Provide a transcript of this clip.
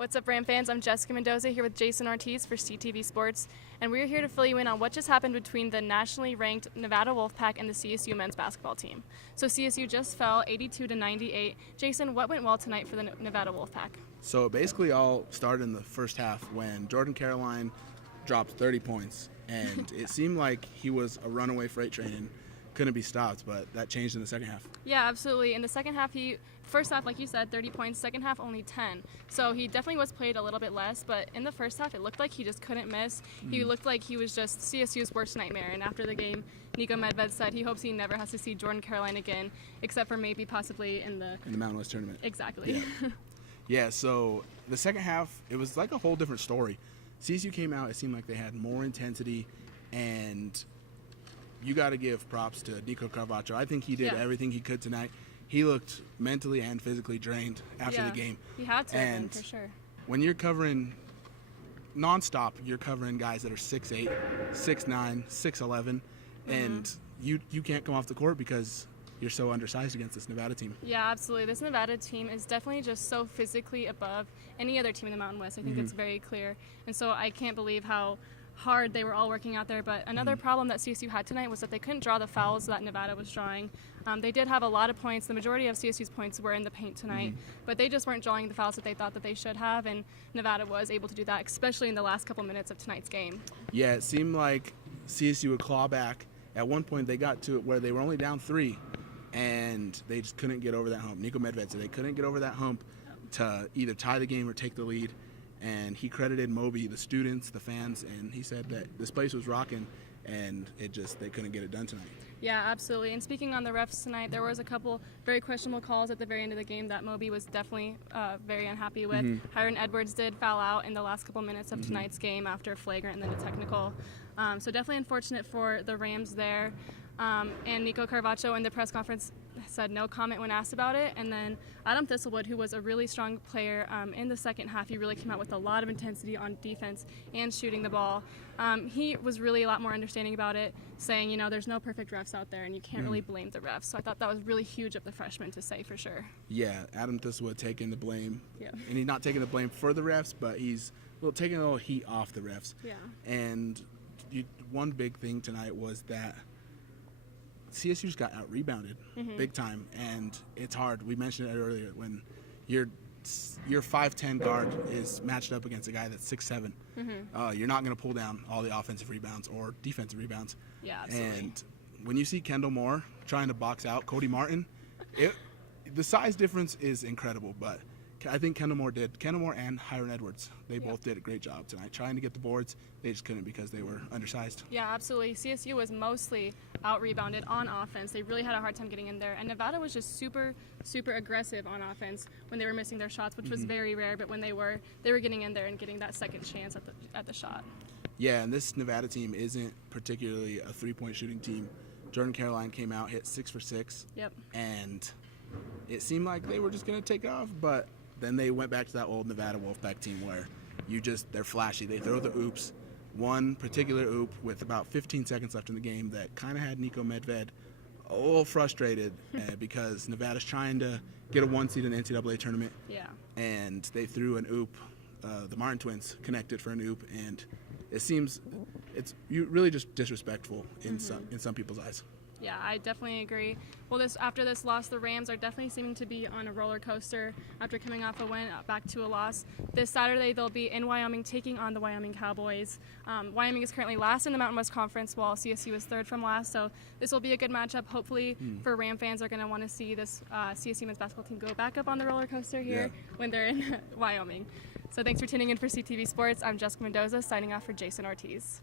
What's up, Ram fans? I'm Jessica Mendoza here with Jayson Ortiz for CTV Sports, and we're here to fill you in on what just happened between the nationally ranked Nevada Wolfpack and the CSU men's basketball team. So CSU just fell 82-98. Jayson, what went well tonight for the Nevada Wolfpack? So it basically all started in the first half when Jordan Caroline dropped 30 points, and it seemed like he was a runaway freight train and couldn't be stopped, but that changed in the second half. Yeah, absolutely. In the second half, first half, like you said, 30 points. Second half, only 10. So he definitely was played a little bit less, but in the first half, it looked like he just couldn't miss. He looked like he was just CSU's worst nightmare. And after the game, Nico Medved said he hopes he never has to see Jordan Caroline again, except for maybe possibly in the Mountain West tournament. Exactly. Yeah. Yeah, so the second half, it was like a whole different story. CSU came out, it seemed like they had more intensity, and you got to give props to Nico Carvacho. I think he did everything he could tonight. He looked mentally and physically drained after the game. He had to, and for sure. When you're covering nonstop, you're covering guys that are 6'8", 6'9", 6'11", and you can't come off the court because you're so undersized against this Nevada team. Yeah, absolutely. This Nevada team is definitely just so physically above any other team in the Mountain West. I think it's very clear. And so I can't believe how hard they were all working out there. But another problem that CSU had tonight was that they couldn't draw the fouls that Nevada was drawing. They did have a lot of points. The majority of CSU's points were in the paint tonight, but they just weren't drawing the fouls that they thought that they should have, and Nevada was able to do that, especially in the last couple minutes of tonight's game. Yeah, it seemed like CSU would claw back. At one point, they got to it where they were only down 3, and they just couldn't get over that hump. Nico Medved said they couldn't get over that hump to either tie the game or take the lead. And he credited Moby, the students, the fans, and he said that this place was rocking, and they couldn't get it done tonight. Yeah, absolutely. And speaking on the refs tonight, there was a couple very questionable calls at the very end of the game that Moby was definitely very unhappy with. Hiram Edwards did foul out in the last couple minutes of tonight's game after a flagrant and then a technical. So definitely unfortunate for the Rams there. And Nico Carvacho in the press conference said no comment when asked about it. And then Adam Thistlewood, who was a really strong player in the second half, he really came out with a lot of intensity on defense and shooting the ball. He was really a lot more understanding about it, saying, you know, there's no perfect refs out there and you can't really blame the refs. So I thought that was really huge of the freshman to say for sure. Yeah, Adam Thistlewood taking the blame. Yeah. And he's not taking the blame for the refs, but he's taking a little heat off the refs. Yeah. And one big thing tonight was that CSU just got out-rebounded big time, and it's hard. We mentioned it earlier when your 5'10" guard is matched up against a guy that's 6'7". You're not going to pull down all the offensive rebounds or defensive rebounds. Yeah, absolutely. And when you see Kendall Moore trying to box out Cody Martin, the size difference is incredible, but I think Kendall Moore and Hiram Edwards, they both did a great job tonight trying to get the boards. They just couldn't because they were undersized. Yeah, absolutely. CSU was mostly out-rebounded on offense. They really had a hard time getting in there. And Nevada was just super, super aggressive on offense when they were missing their shots, which was very rare. But when they were getting in there and getting that second chance at the shot. Yeah, and this Nevada team isn't particularly a three-point shooting team. Jordan Caroline came out, hit 6 for 6. Yep. And it seemed like they were just going to take off, but then they went back to that old Nevada Wolfpack team where they're flashy. They throw the oops. One particular oop with about 15 seconds left in the game that kind of had Nico Medved a little frustrated because Nevada's trying to get a 1 seed in the NCAA tournament. Yeah. And they threw an oop. The Martin twins connected for an oop, and it seems it's really just disrespectful in some people's eyes. Yeah, I definitely agree. Well, after this loss, the Rams are definitely seeming to be on a roller coaster after coming off a win back to a loss. This Saturday, they'll be in Wyoming taking on the Wyoming Cowboys. Wyoming is currently last in the Mountain West Conference, while CSU is third from last. So this will be a good matchup. Hopefully, for Ram fans, are going to want to see this CSU men's basketball team go back up on the roller coaster here when they're in Wyoming. So thanks for tuning in for CTV Sports. I'm Jessica Mendoza, signing off for Jayson Ortiz.